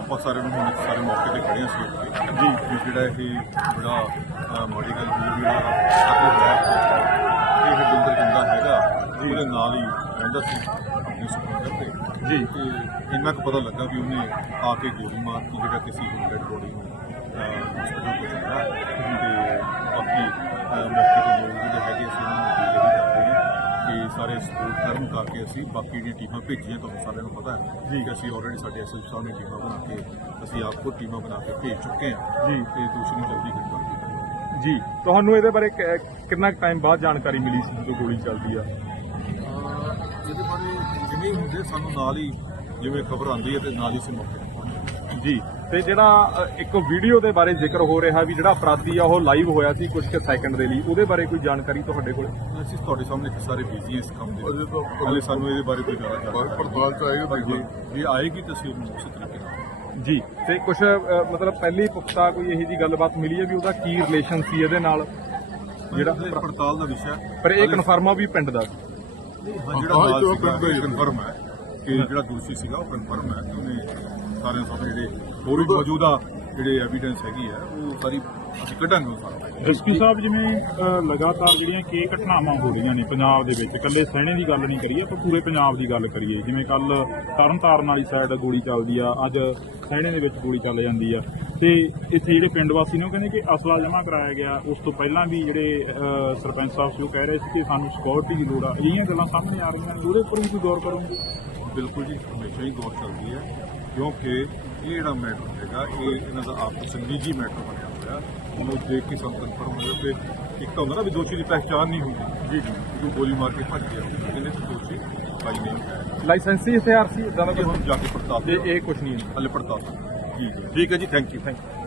ਆਪਾਂ ਸਾਰਿਆਂ ਨੂੰ ਹੁਣ ਸਾਰੇ ਮੌਕੇ ਤੇ ਖੜੇ ਹਾਂ ਸੀ ਜੀ। ਜਿਹੜਾ ਇਹ ਬੜਾ ਮਾੜੀ ਗੱਲ ਹੋਈ ਬੈਕ ਇਹ ਬਿੰਦਰ ਬੰਦਾ ਹੈਗਾ ਉਹਦੇ ਨਾਲ ਹੀ ਰਹਿੰਦਾ ਸੀ ਆਪਣੇ ਸੁਪਰਡਰ ਤੇ। ਜੀ। ਤੇ ਇੰਨਾ ਕੁ ਪਤਾ ਲੱਗਾ ਵੀ ਉਹਨੇ ਆ ਕੇ ਗੋਲੀ ਮਾਰਤੀ ਜਿਹੜਾ ਕਿਸੇ ਹੁਣ ਡੈਡ ਬੋਡੀ ਨੂੰ ਹਸਪੀਟਲ ਸਪੋਰਟ ਕਰਨ ਕਰਕੇ ਅਸੀਂ ਬਾਕੀ ਜਿਹੜੀਆਂ ਟੀਮਾਂ ਭੇਜੀਆਂ ਤੁਹਾਨੂੰ ਸਾਰਿਆਂ ਨੂੰ ਪਤਾ ਹੈ। ਜੀ ਅਸੀਂ ਆਲਰੇਡੀ ਸਾਡੇ ਐਸਐਸ ਸਾਹਿਬ ਨੇ ਟੀਮਾਂ ਬਣਾ ਕੇ ਅਸੀਂ ਆਪ ਖੁਦ ਟੀਮਾਂ ਬਣਾ ਕੇ ਭੇਜ ਚੁੱਕੇ ਹਾਂ। ਜੀ। ਤੇ ਦੋਸ਼ੀ ਨੂੰ ਜਲਦੀ ਕੀਤਾ ਜੀ ਤੁਹਾਨੂੰ ਇਹਦੇ ਬਾਰੇ ਕਿ- ਕਿੰਨਾ ਟਾਈਮ ਬਾਅਦ ਜਾਣਕਾਰੀ ਮਿਲੀ ਸੀ ਜਦੋਂ ਗੋਲੀ ਚੱਲਦੀ ਆ? ਇਹਦੇ ਬਾਰੇ ਜਿਵੇਂ ਹੁੰਦੇ ਸਾਨੂੰ ਨਾਲ ਹੀ ਜਿਵੇਂ ਖਬਰ ਆਉਂਦੀ ਹੈ ਤੇ ਨਾਲ ਹੀ ਹਾਂ। ਜੀ। ਤੇ ਜਿਹੜਾ ਇੱਕ ਵੀਡੀਓ ਦੇ ਬਾਰੇ ਜ਼ਿਕਰ ਹੋ ਰਿਹਾ ਵੀ ਜਿਹੜਾ ਅਪਰਾਧੀ ਆ ਉਹ ਲਾਈਵ ਹੋਇਆ ਸੀ ਕੁਝ ਕੁ ਸੈਕਿੰਡ ਦੇ ਲਈ। ਉਹਦੇ ਬਾਰੇ ਕੋਈ ਜਾਣਕਾਰੀ ਤੁਹਾਡੇ ਕੋਲ? ਅਸੀਂ ਤੁਹਾਡੇ ਸਾਹਮਣੇ ਸਾਰੇ ਬਿਜ਼ੀ ਹਾਂ ਇਸ ਕੰਮ ਦੇ ਅਜੇ ਤਾਂ ਹਲੇ ਸਾਨੂੰ ਇਹਦੇ ਬਾਰੇ ਕੋਈ ਜ਼ਿਆਦਾ ਜਾਣਕਾਰੀ ਪੜਤਾਲ ਚ ਆਏਗਾ ਜੇ ਜੇ ਆਏਗੀ ਤਾਂ ਅਸੀਂ ਉਹਨੂੰ ਉਸੇ ਤਰੀਕੇ ਨਾਲ ਜੀ ਤੇ ਕੁਝ ਮਤਲਬ ਪਹਿਲੀ ਪੁਖਤਾ ਕੋਈ ਇਹੀ ਜੀ ਗੱਲਬਾਤ ਮਿਲੀ ਹੈ ਵੀ ਉਹਦਾ ਕੀ ਰਿਲੇਸ਼ਨ ਸੀ ਇਹਦੇ ਨਾਲ? ਜਿਹੜਾ ਪੜਤਾਲ ਦਾ ਵਿਸ਼ਾ ਹੈ। ਪਰ ਇਹ ਕਨਫਰਮ ਆ ਵੀ ਪਿੰਡ ਦਾ। ਜਿਹੜਾ ਕਨਫਰਮ ਹੈ ਕਿ ਜਿਹੜਾ ਦੋਸ਼ੀ ਸੀਗਾ ਉਹ ਕਨਫਰਮ ਹੈ ਕਿ ਉਹਨੇ ਸਾਰਿਆਂ ਸਾਹਮਣੇ ਜਿਹੜੇ ਹੋਰ ਵੀ ਮੌਜੂਦਾ ਜਿਹੜੇ ਐਵੀਡੈਂਸ ਹੈਗੀ ਹੈ ਉਹ ਸਾਰੀ ਅਸੀਂ ਕੱਢਾਂਗੇ ਸਾਰਾ। ਐਸਪੀ ਸਾਹਿਬ ਜਿਵੇਂ ਲਗਾਤਾਰ ਜਿਹੜੀਆਂ ਕੀ ਘਟਨਾਵਾਂ ਹੋ ਰਹੀਆਂ ਨੇ ਪੰਜਾਬ ਦੇ ਵਿੱਚ ਇਕੱਲੇ ਸਹਿਣੇ ਦੀ ਗੱਲ ਨਹੀਂ ਕਰੀਏ ਆਪਾਂ ਪੂਰੇ ਪੰਜਾਬ ਦੀ ਗੱਲ ਕਰੀਏ। ਜਿਵੇਂ ਕੱਲ ਤਰਨਤਾਰਨ ਵਾਲੀ ਸਾਈਡ ਗੋਲੀ ਚੱਲਦੀ ਆ ਅੱਜ ਸਹਿਣੇ ਦੇ ਵਿੱਚ ਗੋਲੀ ਚੱਲ ਜਾਂਦੀ ਆ। ਤੇ ਇੱਥੇ ਜਿਹੜੇ ਪਿੰਡ ਵਾਸੀ ਨੇ ਉਹ ਕਹਿੰਦੇ ਕਿ ਅਸਲਾ ਜਮ੍ਹਾਂ ਕਰਾਇਆ ਗਿਆ। ਉਸ ਤੋਂ ਪਹਿਲਾਂ ਵੀ ਜਿਹੜੇ ਸਰਪੰਚ ਸਾਹਿਬ ਸੀ ਉਹ ਕਹਿ ਰਹੇ ਸੀ ਕਿ ਸਾਨੂੰ ਸਿਕਿਉਰਿਟੀ ਦੀ ਲੋੜ ਆ। ਅਜਿਹੀਆਂ ਗੱਲਾਂ ਸਾਹਮਣੇ ਆ ਰਹੀਆਂ ਨੇ ਉਹਦੇ ਉੱਪਰ ਵੀ ਕੋਈ ਗੌਰ ਕਰੋਗੇ? ਬਿਲਕੁਲ ਜੀ ਹਮੇਸ਼ਾ ਹੀ ਗੌਰ ਚੱਲਦੀ ਹੈ ਕਿਉਂਕਿ ਇਹ ਜਿਹੜਾ ਮੈਟਰ ਹੈਗਾ ਇਹ ਇਹਨਾਂ ਦਾ ਆਪਸ ਨਿੱਜੀ ਮੈਟਰ ਬਣਿਆ ਹੋਇਆ। ਉਹਨੂੰ ਦੇਖ ਕੇ ਸਾਨੂੰ ਕਨਫਰਮ ਹੋਇਆ ਕਿ ਇੱਕ ਤਾਂ ਹੁੰਦਾ ਨਾ ਵੀ ਦੋਸ਼ੀ ਦੀ ਪਹਿਚਾਣ ਨਹੀਂ ਹੁੰਦੀ। ਜੀ ਜੀ। ਉਹ ਗੋਲੀ ਮਾਰ ਕੇ ਭੱਜ ਗਿਆ ਇਹਨੇ ਤਾਂ ਦੋਸ਼ੀ ਭਾਈ ਨਹੀਂ ਹੈ। ਲਾਇਸੈਂਸੀ ਹਥਿਆਰ ਸੀ ਇਦਾਂ ਦਾ ਹੁਣ ਜਾ ਕੇ ਪੜਤਾਲ ਤੇ ਇਹ ਕੁਝ ਨਹੀਂ ਹਲੇ ਪੜਤਾਲ ਠੀਕ ਹੈ ਠੀਕ ਹੈ ਜੀ ਥੈਂਕ ਯੂ ਥੈਂਕ ਯੂ